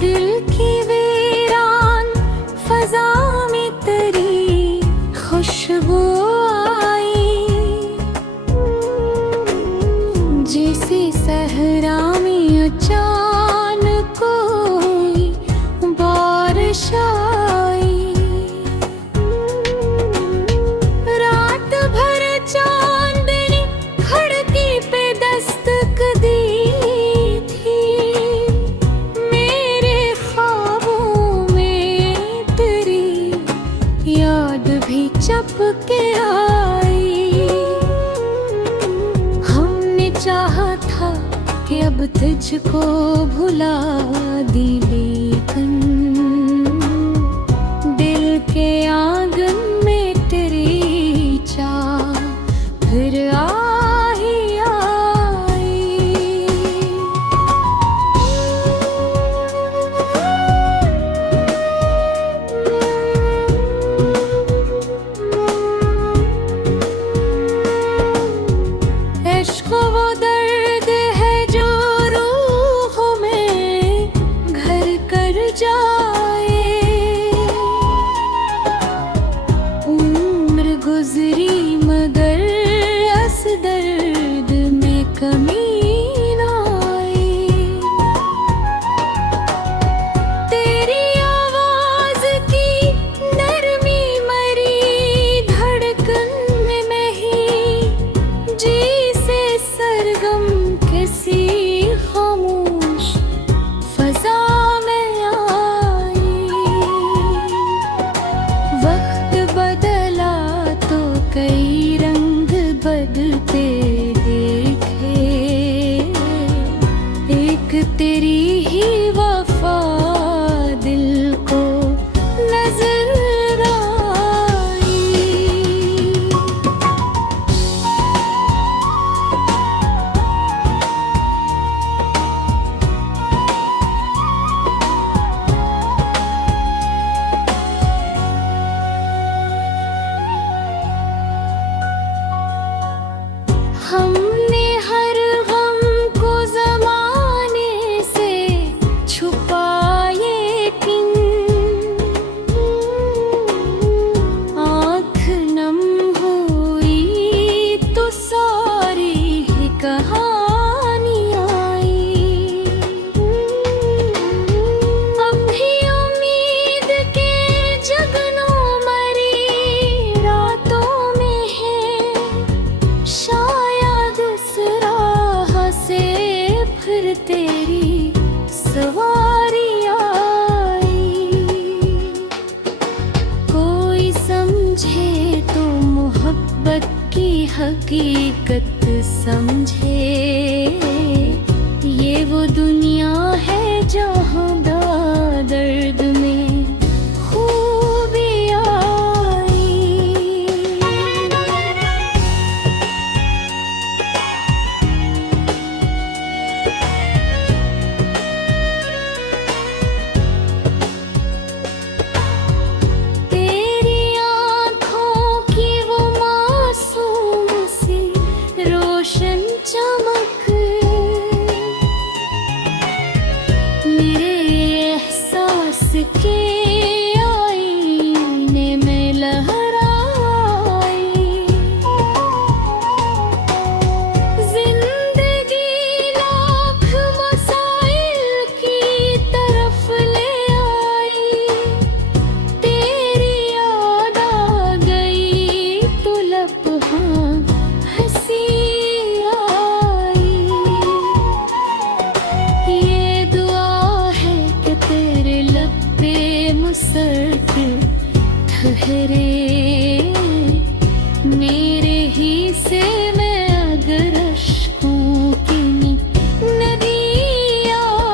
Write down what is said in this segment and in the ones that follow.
दिल की वीरान फजा में तेरी खुशबू आई, जैसे सहरा में अचानक कोई बारिश आई। रात भर चांदनी खिड़की पे दस्तक दी थी, मेरे ख्वाबों में तेरी याद भी चपके आई। हमने चाहा था कि अब तुझको भुला दी, लेकिन दिल के आंगन में तेरी चाह फिर आई। इश्क वो दर्द है जो रूह में घर कर जाए, उम्र गुजरी मगर इस दर्द में कमी ना आई। तेरी आवाज की नरमी मरी धड़कन में नहीं, जी से सरगम किसी खामोश फजा में आई। वक्त बदला तो कई रंग बदलते देखे, एक तेरी ही वफा दिल को नजर आई। हमने हर गम को ज़माने से छुपाए, किन आँख नम हुई तो सारी ही कहानी आई। अब भी उम्मीद के जगनों मरी रातों में है, शायद इस राह से फिर तेरी सवारी आई। कोई समझे तो मोहब्बत की हकीकत समझे, ये वो दुनिया है जहाँ दर्द में खूबी आई। तेरी आँखों की वो मासूम सी रोशन चमक, मेरे एहसास के आईने में लहराई। जिंदगी लाख मसाइल की तरफ ले आई, तेरी याद आ गई तो लम्हा हंसी आई। ये दुआ है कि तेरे लब पे मुसलसल ठहरे, मेरे ही से मैं अगर अश्कों की नदी आई।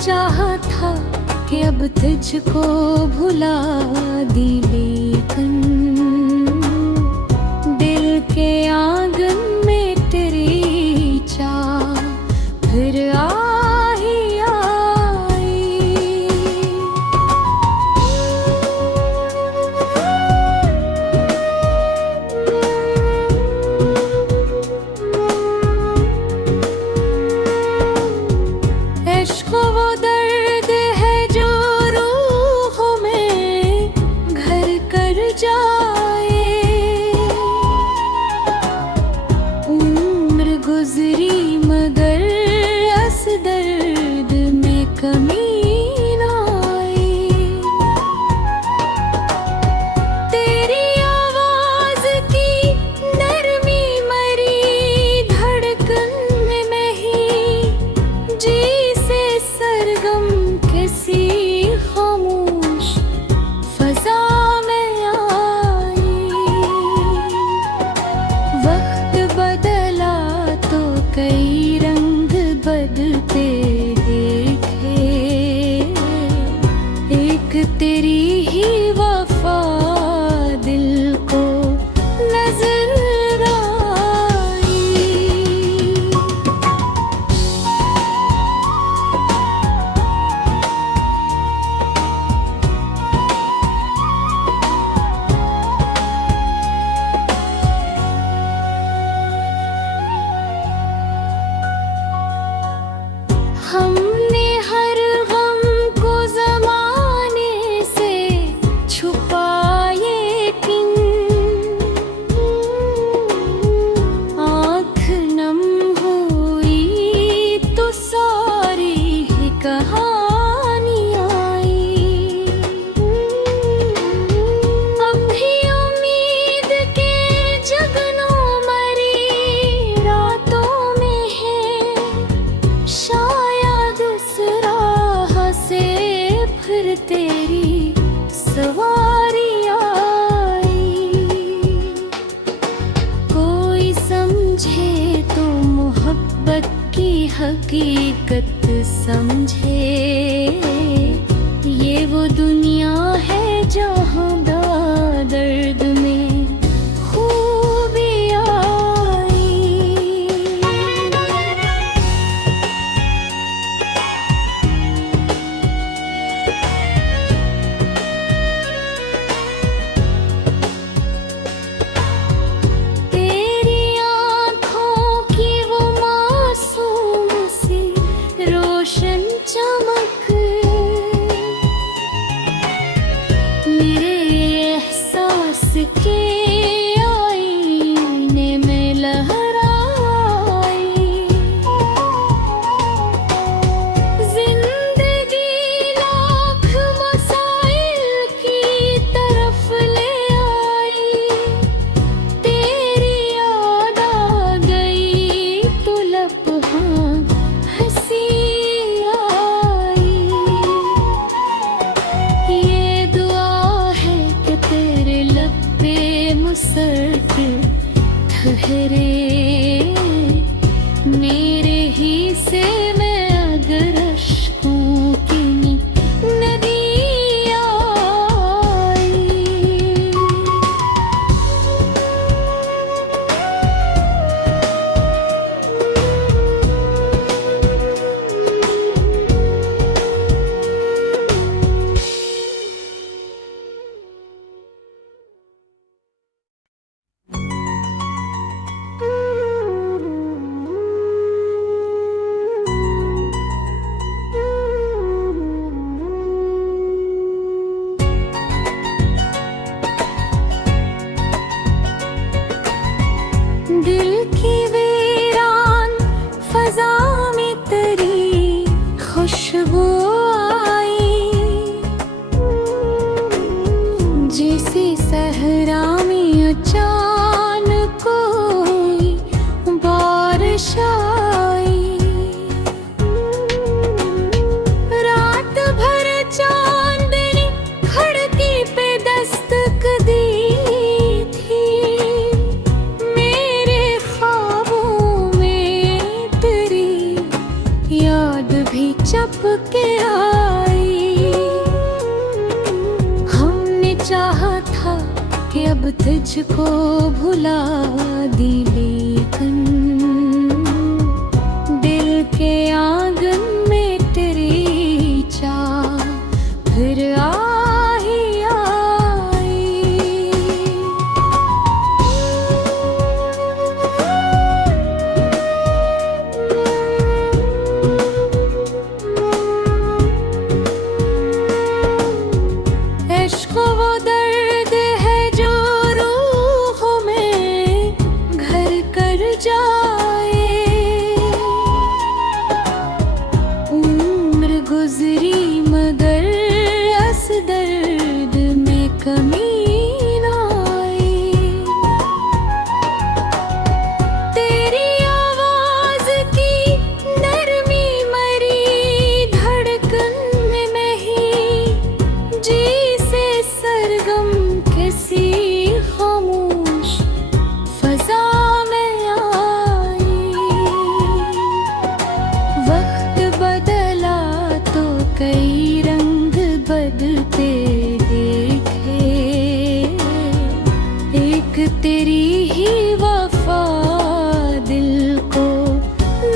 चाहा था कि अब तुझको भुला दी, लेकिन दिल के आंगन में तेरी चाह फिर आ ही आई। इश्क वो दर्द है जो रूह में घर कर जाए, उम्र गुजरी मगर इस दर्द में कमी ना आई। तेरी आवाज की नरमी मरी धड़कन में नहीं, जी से सरगम किसी खामोश फजा में आई। वक्त बदला तो कई रंग बदलते देखे, एक तेरी ही वफा दिल को नजर आई। हमने हर गम को ज़माने से छुपाए किन, आँख नम हुई तो सारी ही कहानी आई। अब भी उम्मीद के जगनों मरी रातों में है, शायद इस राह से फिर तेरी सवारी आई। कोई समझे तो मोहब्बत की हकीकत समझे, ये वो दुनिया है जहाँ दर्द में खूबी आई। तेरी आँखों की वो मासूम सी रोशन चमक, मेरे एहसास के आईने में लहराई। जिंदगी लाख मसाइल की तरफ ले आई, तेरी याद आ गई तो लम्हा हंसी भी चपके आई। हमने चाहा था कि अब तुझको भुला दी, लेकिन दिल के आंगन में तेरी चाह फिर आ ही आई। इश्क वो दर्द है जो रूहों में घर कर जाए। उम्र गुजरी मगर इस दर्द में कमी न आई। तेरी आवाज की नरमी मरी धड़कन में नहीं, जी से सरगम किसी खामोश फजा में आई। वक्त बदला तो कई रंग बदलते देखे, एक तेरी ही वफा दिल को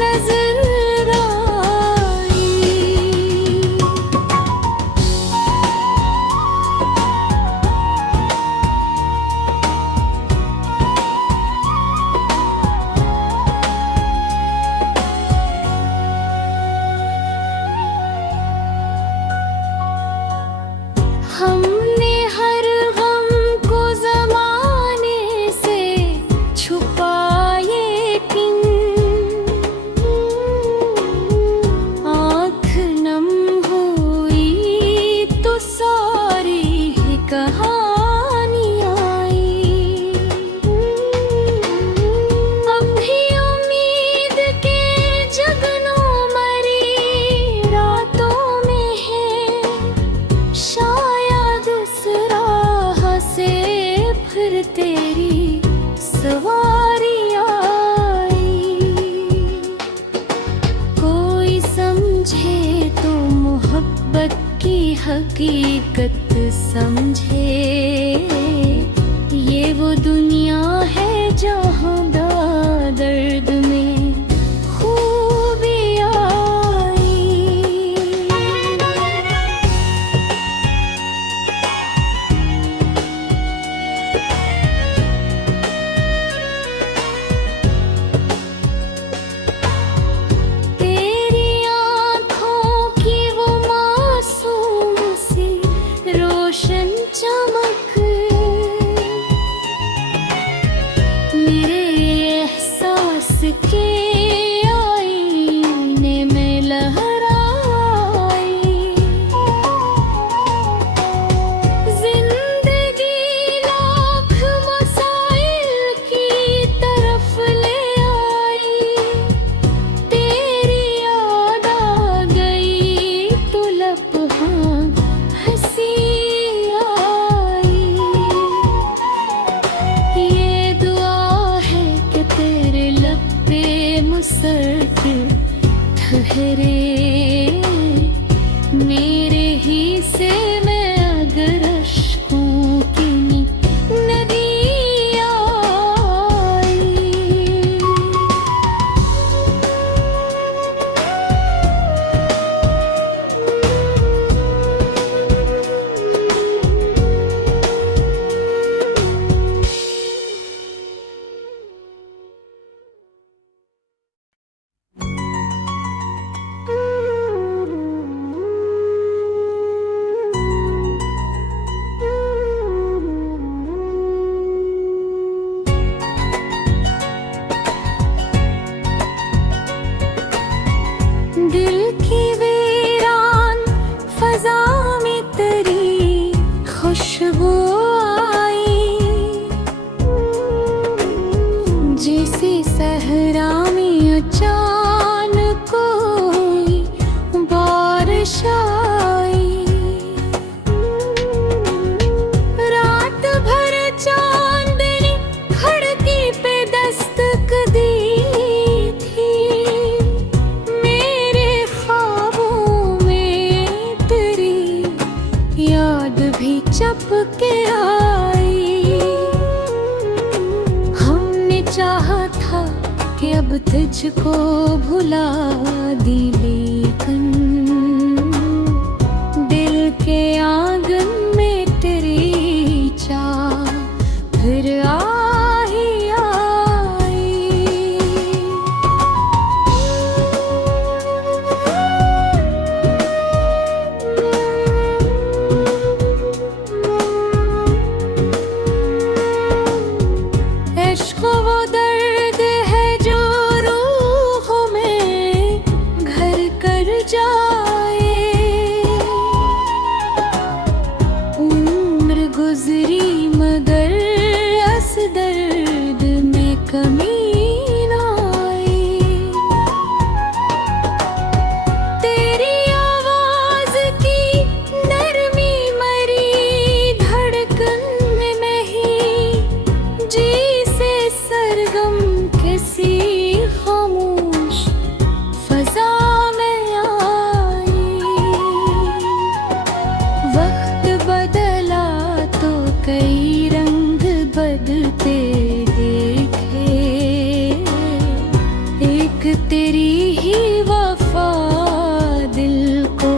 नजर आई। हमने हर गम को ज़माने से छुपाए किन, आँख नम हुई तो सारी ही कहानी आई। अब भी उम्मीद के जगनों मरी रातों में है, शायद इस राह से फिर तेरी सवारी आई। कोई समझे तो मोहब्बत की हकीकत समझे, ये वो दुनिया है जहाँ दर्द में खूबी आई। तेरी आँखों की वो मासूम सी रोशन चमक, मेरे एहसास के आईने में लहराई। जिंदगी लाख मसाइल की तरफ ले आई। तेरी याद आ गई तो लम्हा हंसी आई। ये दुआ है कि तेरे लब पे मुसलसल ठहरे, मेरे ही से मैं अगर अश्कों की नदी आई। दिल की वीरान फजा में तेरी खुशबू आई। जैसे सहरा में अचानक कोई बारिश आई। रात भर चांदनी खिड़की पे दस्तक दी थी, मेरे ख्वाब मुझको भुला दी, लेकिन दिल के आंगन में तेरी चाह फिर आ ही आई। इश्क वो दर्द है जो रूहों में घर कर जाए। उम्र गुजरी मगर इस दर्द में कमी ना आई। तेरी आवाज की नरमी मरी धड़कन में नहीं, जी से सरगम किसी खामोश फजा में आई। वक्त बदला तो कई रंग बदलते देखे, एक तेरी ही वफा दिल को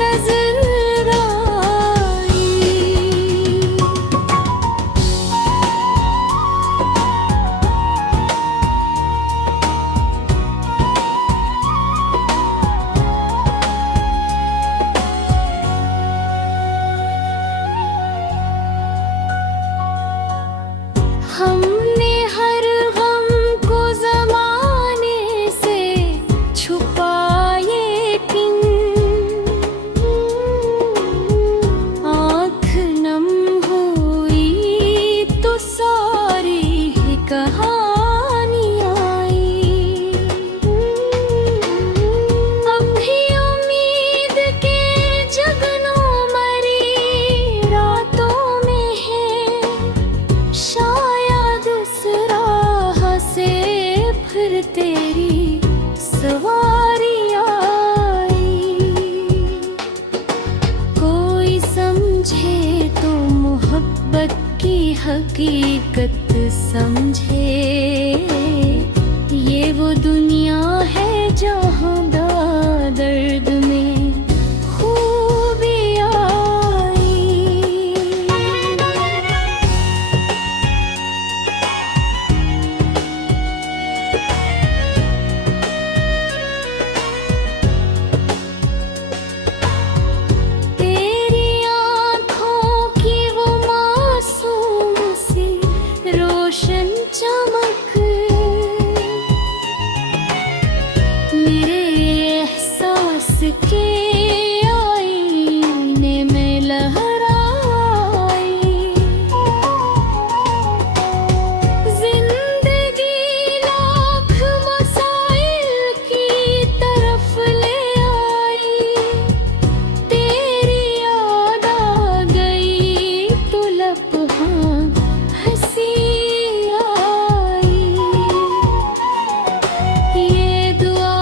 नजर आई। हमने हर गम को ज़माने से छुपाए, किन आँख नम हुई तो सारी ही कहानी आई। अब भी उम्मीद के जगनों मरी रातों में है, शायद इस राह से फिर तेरी सवारी आई। कोई समझे तो मोहब्बत की हकीकत समझे, ये वो दुनिया है जहाँ दर्द में खूबी आई। तेरी आँखों की वो मासूम सी रोशन चमक मेरे एहसास के आईने में लहराई। जिंदगी लाख मसाइल की तरफ ले आई, तेरी याद आ गई तो लम्हा हंसी आई। ये दुआ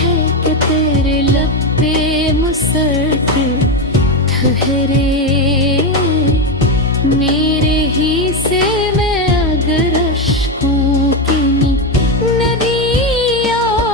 है कि तेरे लब पे मुसर्द ठहरे, मेरे ही से मैं अगर अश्कों की नदी आई।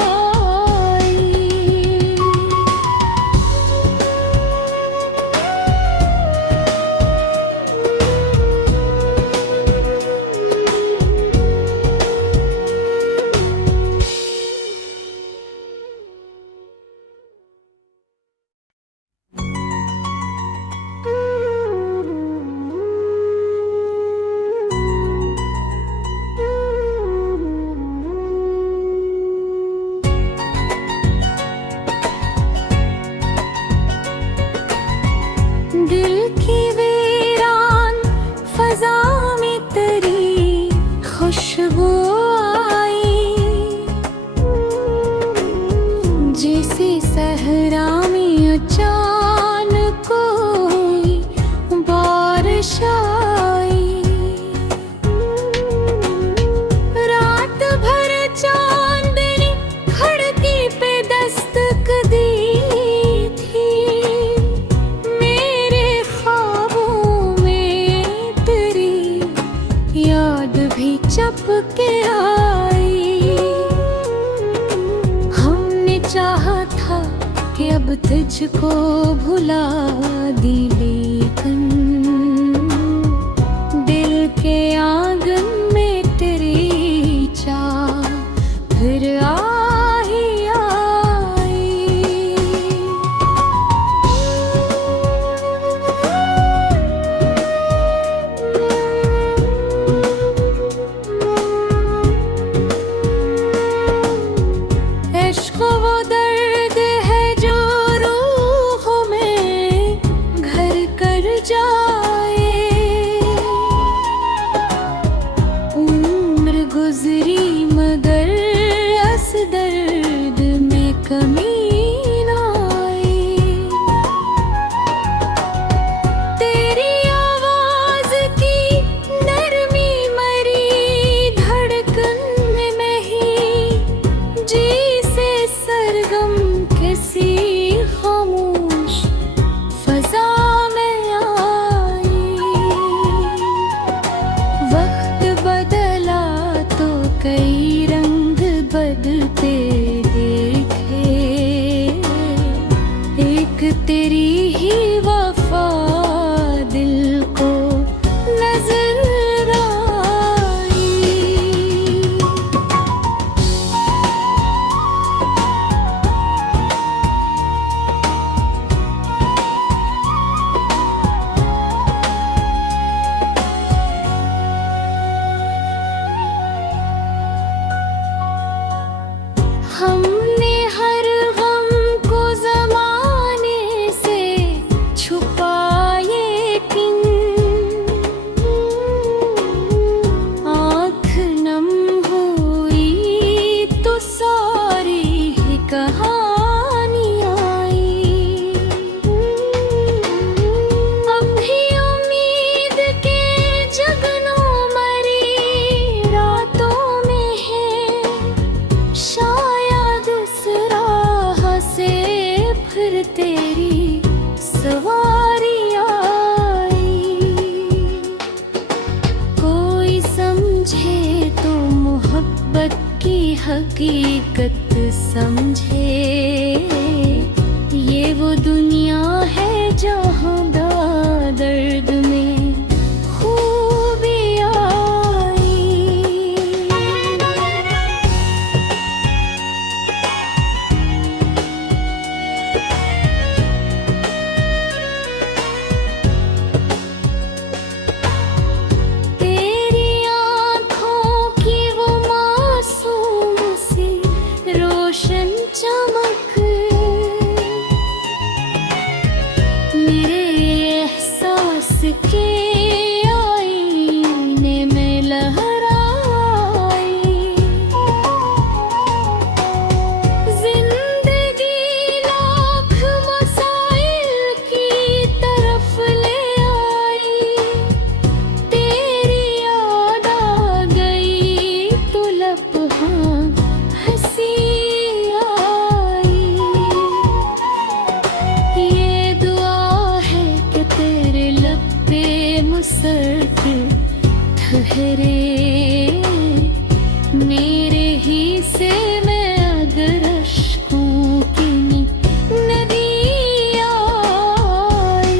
दिल की वीरान फजा में तेरी खुशबू आई, जैसे सहरा में अचानक कोई बारिश आई। रात भर चांदनी खिड़की पे दस्तक दी थी, मेरे ख्वाबों में तेरी याद भी चपके आई। कि अब तुझको भुला दी, लेकिन दिल के आंगन में तेरी चाह फिर आ ही आई। इश्क वो दर्द है जो रूह में घर कर जाए, उम्र गुजरी मगर इस दर्द में कमी ना आई। तेरी आवाज की नरमी मरी धड़कन में ही जी से सरगम किसी खामोश फजा में आई। वक्त बदला तो कई रंग बदलते देखे, एक तेरी ही वफा दिल को नजर आई। हमने हर गम को ज़माने से छुपाए, किन आँख नम हुई तो सारी ही कहानी आई। अब भी उम्मीद के जगनों मरी रातों में है, शायद इस राह से फिर तेरी सवारी आई। कोई समझे तो मोहब्बत की हकीकत समझे, ये वो दुनिया है जहाँ दर्द में खूबी आई। तेरी आँखों की वो मासूम सी रोशन चमक मेरे एहसास के आईने में लहराई। जिंदगी लाख मसाइल की तरफ ले आई, तेरी याद आ गई तो लम्हा हंसी आई। ये दुआ है कि तेरे लब पे मुसर्र ठहरे, मेरे ही से मैं अगर अश्कों की नदी आई।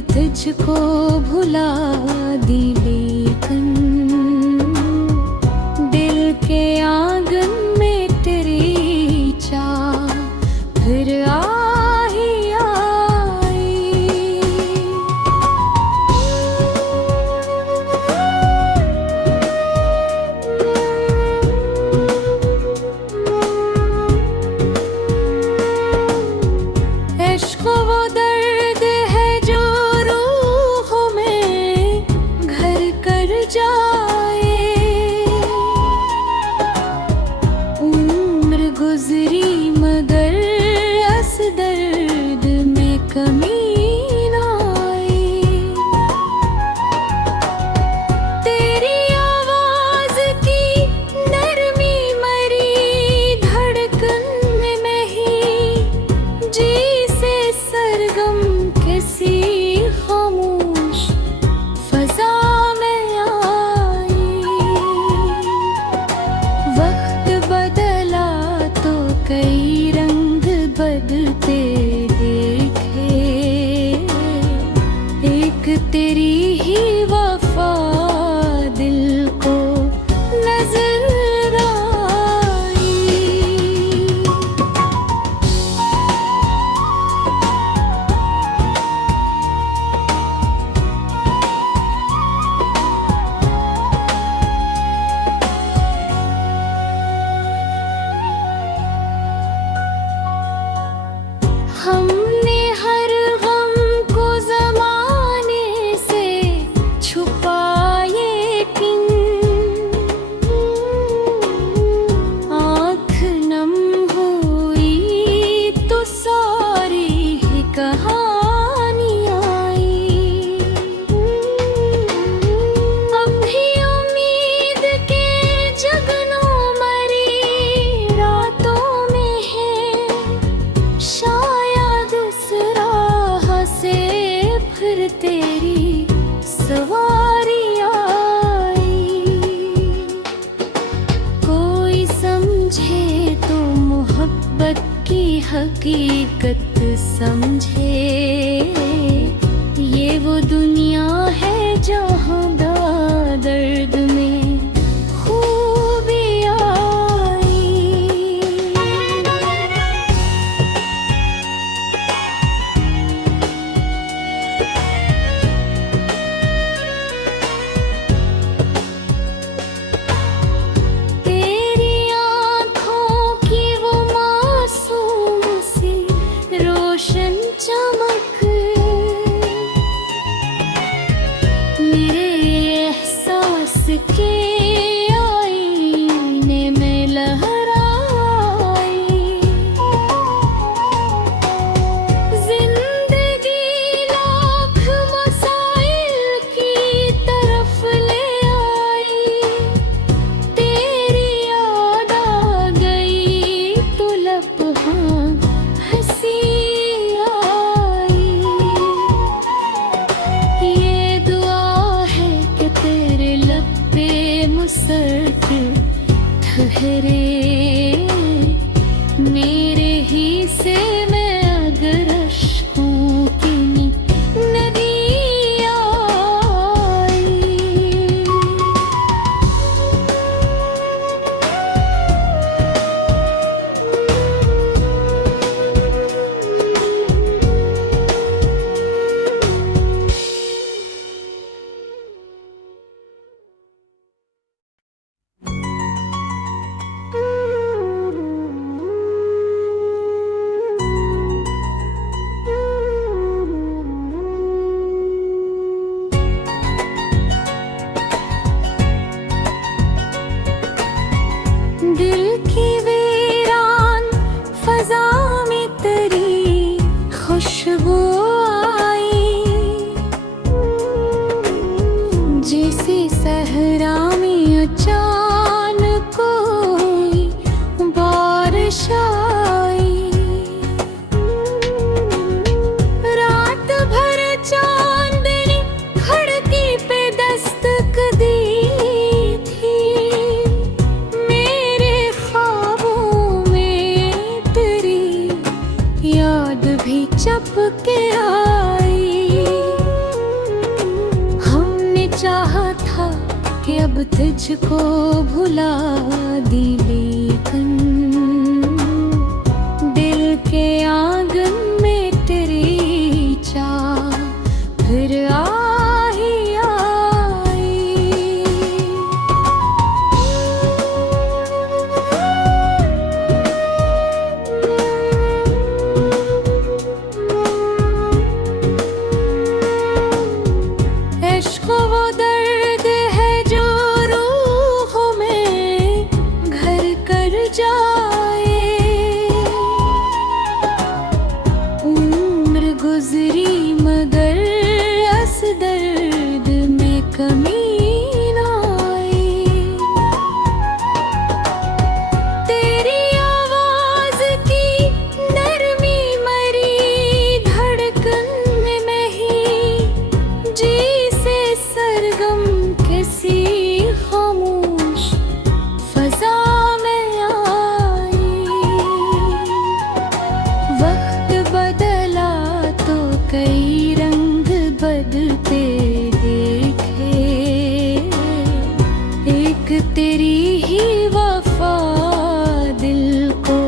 तुझको भुला दी, लेकिन दिल के आंगन में तेरी चाह फिर आ ही आई। इश्क वो दर्द है जो रूहों में घर कर जाए। उम्र गुजरी मगर इस दर्द में कमी ना आई। तेरी आवाज की नरमी मरी धड़कन में नहीं, जी से सरगम किसी खामोश फजा में आई। वक्त बदला तो कई रंग बदलते देखे, एक तेरी ही वफा दिल को नजर आई। हमने हर गम को ज़माने से छुपाए किन, आँख नम हुई तो सारी ही कहानी आई। अब भी उम्मीद के जगनों मरी रातों में है, शायद इस राह से फिर तेरी सवारी आई। कोई समझे तो मोहब्बत की हकीकत समझे, ये वो दुनिया है जहाँ दर्द में खूबी आई। तेरी आँखों की वो मासूम सी रोशन चमक मेरे एहसास के आईने में लहराई। जिंदगी लाख मसाइल की तरफ ले आई, तेरी याद आ गई तो लम्हा हंसी आई। ये दुआ है कि तेरे लब पे मुसर्र ठहरे, मेरे ही से मैं अगर अश्कों की नदी आई। दिल की वीरान फजा में तेरी खुशबू आई, जैसे सहरा में अचानक कोई बारिश आई। रात भर चांदनी खिड़की पे दस्तक दी थी, मेरे ख्वाबों में तेरी याद भी चपके आई। तुझको भुला दी, लेकिन दिल के आंगन में तेरी चाह फिर आ ही आई। इश्क वो दर्द है जो रूह में घर कर जाए, उम्र गुजरी मगर अस दर्द में कमी ना आई। तेरी आवाज की नरमी मरी धड़कन में नहीं, जी से सरगम किसी खामोश फजा में आई। वक्त बदला तो कई रंग बदलते देखे, एक तेरी ही वफा दिल को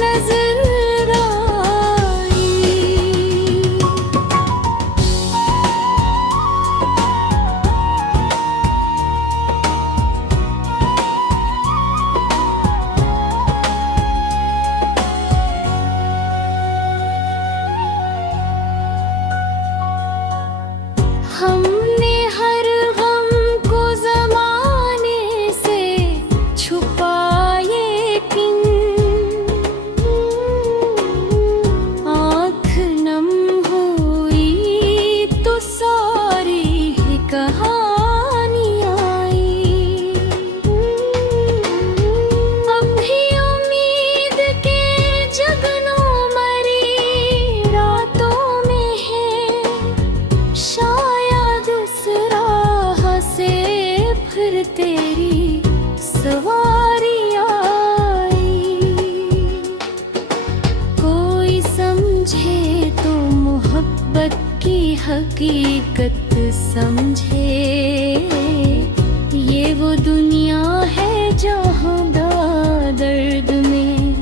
नजर आई। हमने हर गम को ज़माने से छुपाए, किन आँख नम हुई तो सारी ही कहानी आई। अब भी उम्मीद के जगनों मरी रातों में है, शायद इस राह से फिर तेरी सवारी आई। कोई समझे तो मोहब्बत की हकीकत समझे, ये वो दुनिया है जहाँ दर्द में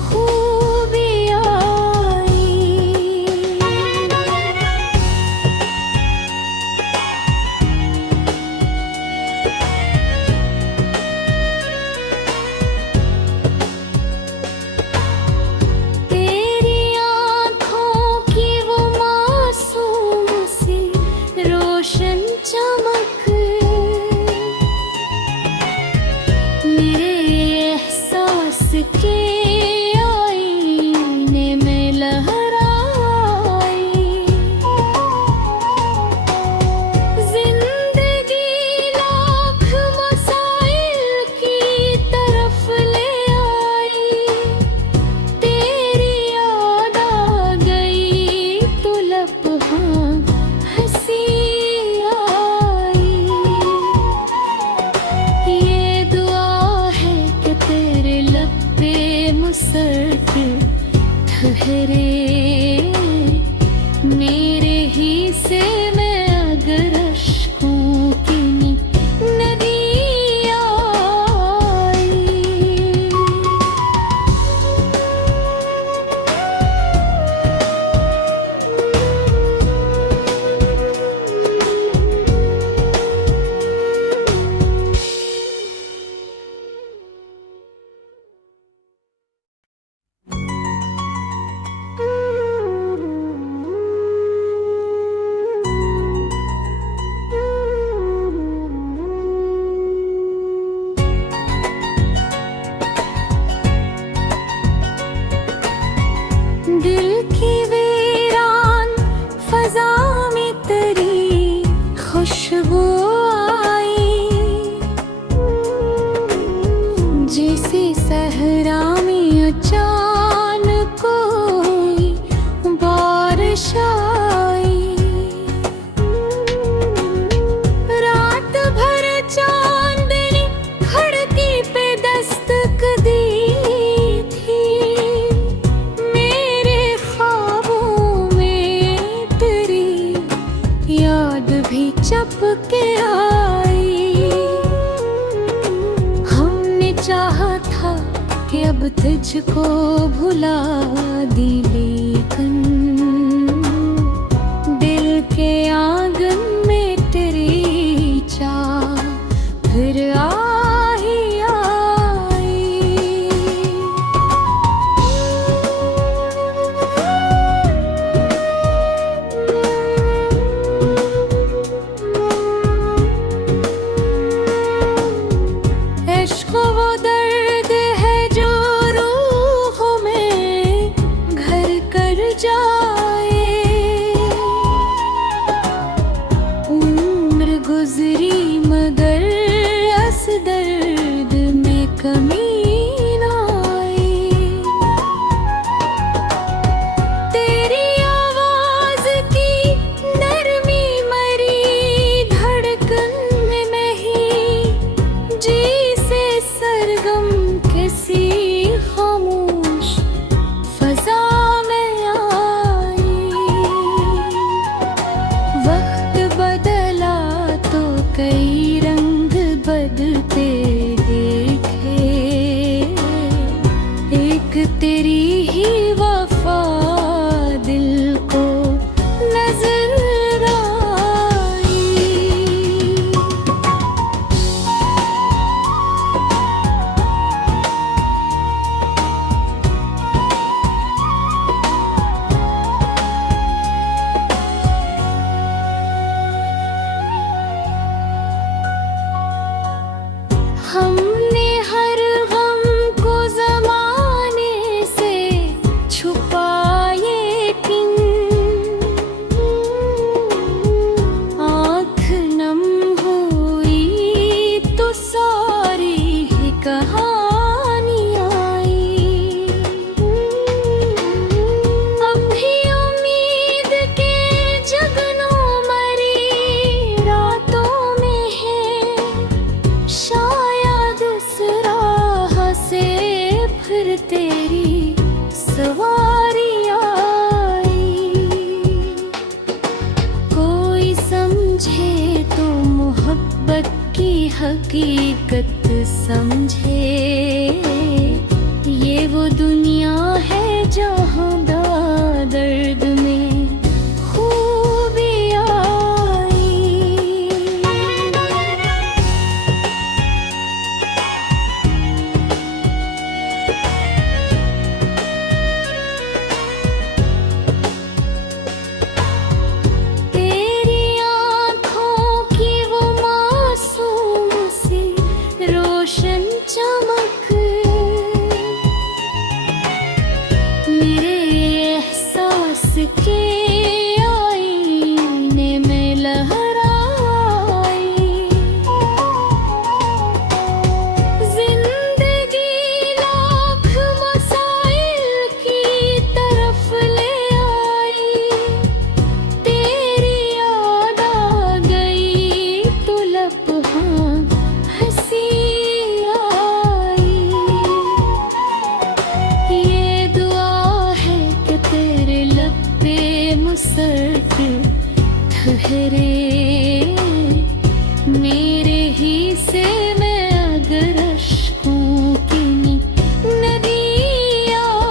खूबी आई। तेरी आँखों की वो मासूम सी रोशन चमक मेरे एहसास के आईने में लहराई। जिंदगी लाख मसाइल की तरफ ले आई, तेरी याद आ गई तो लम्हा हंसी आई। ये दुआ है कि तेरे लब पे मुसर्र ठहरे, मेरे ही से मैं अगर अश्कों की नदी आई। दिल की वीरान फजा में तेरी खुशबू आई, जैसे सहरा में अचानक कोई बारिश आई। रात भर चांदनी खिड़की पे दस्तक दी थी, मेरे ख्वाब मुझको भुला दी, लेकिन दिल के आंगन में तेरी चाह फिर आ ही आई। इश्क वो दर्द है जो रूह में घर कर जाए, उम्र गुजरी मगर इस दर्द में कमी ना आई। तेरी आवाज की नरमी मरी धड़कन में नहीं, जी से सरगम किसी खामोश फजा में आई। वक्त बदला तो कई रंग बदलते देखे, एक तेरी ही वफा दिल को नजर आई। हमने हर गम को ज़माने से छुपाए, किन आँख नम हुई तो सारी ही कहानी आई। अब भी उम्मीद के जगनों मरी रातों में है, शायद इस राह से फिर तेरी सवारी आई। कोई समझे तो मोहब्बत की हकीकत समझे, ये वो दुनिया है जहाँ दर्द में खूबी आई। तेरी आँखों की वो मासूम सी रोशन चमक मेरे एहसास के आईने में लहराई। जिंदगी लाख मसाइल की तरफ ले आई, तेरी याद आ गई तो लम्हा हंसी आई। ये दुआ है कि तेरे लब पे मुसर्र ठहरे, मेरे ही से मैं अगर अश्कों की नदी आई।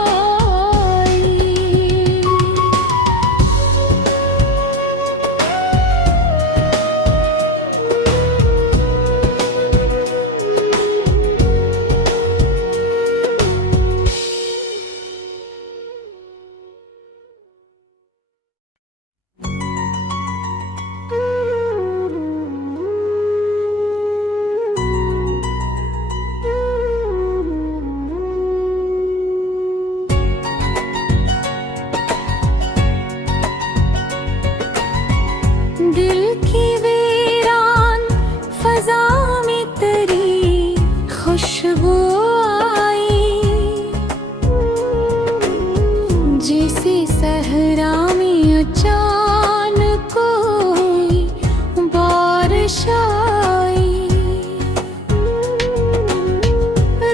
दिल की वीरान फजा में तेरी खुशबू आई, जैसे सहरा में अचानक कोई बारिश आई।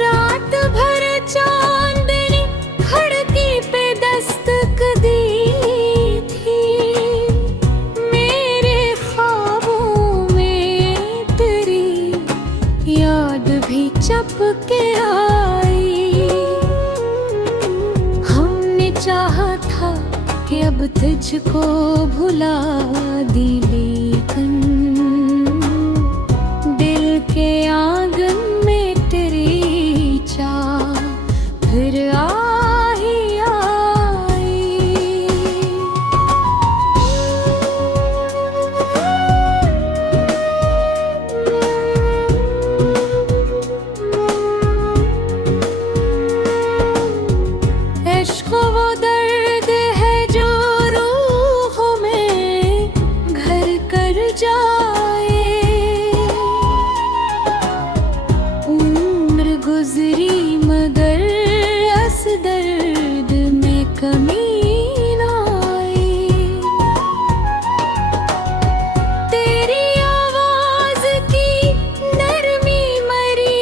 रात भर चांदनी खिड़की पे दस्तक दी थी, मेरे ख्वाबों में तेरी याद भी चपके आई। चाहा था कि अब तुझको भुला दी, लेकिन दिल के आंगन में तेरी चाह फिर आ ही आई। इश्क वो दर्द है जो रूहों में घर कर जाए, उम्र गुजरी मगर इस दर्द में कमी ना आई। तेरी आवाज की नरमी मरी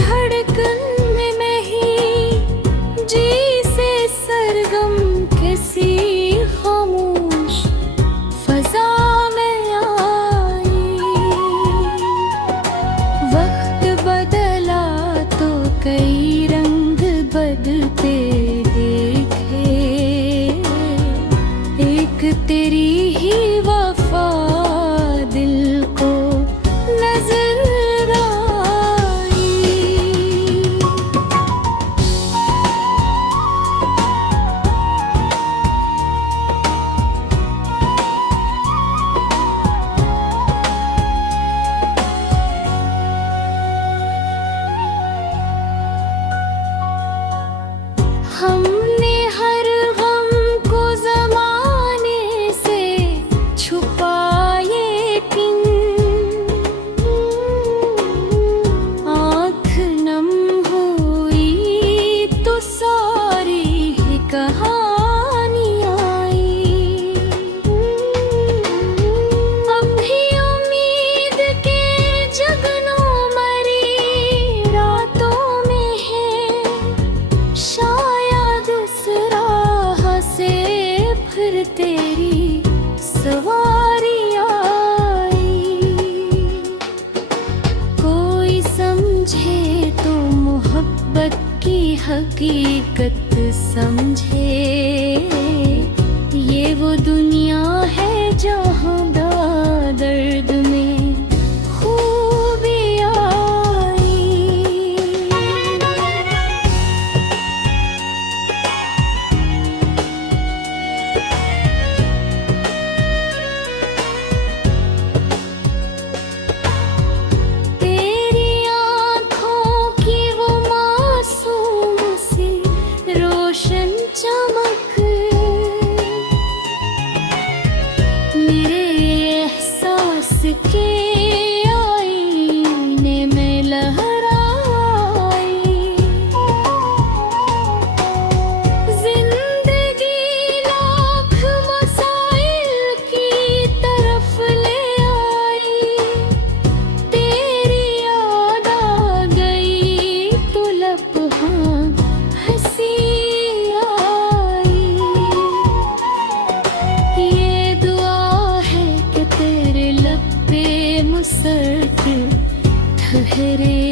धड़कन में नहीं, जी से सरगम किसी खामोश फजा में आई। वक्त बदला तो कई रंग बदलते देखे, एक तेरी ही वफा दिल को नजर आई। हमने हर गम को ज़माने से छुपाए किन, आँख नम हुई तो सारी ही कहानी आई। अब भी उम्मीद के जगनों मरी रातों में है, शायद इस राह से फिर तेरी सवारी आई। कोई समझे तो मोहब्बत की हकीकत समझे, ये वो दुनिया है जहाँ दर्द में खूबी आई। तेरी आँखों की वो मासूम सी रोशन चमक मेरे एहसास के आईने में लहराई। जिंदगी लाख मसाइल की तरफ ले आई, तेरी याद आ गई तो लम्हा हंसी आई। ये दुआ है कि तेरे लब पे मुसर्र ठहरे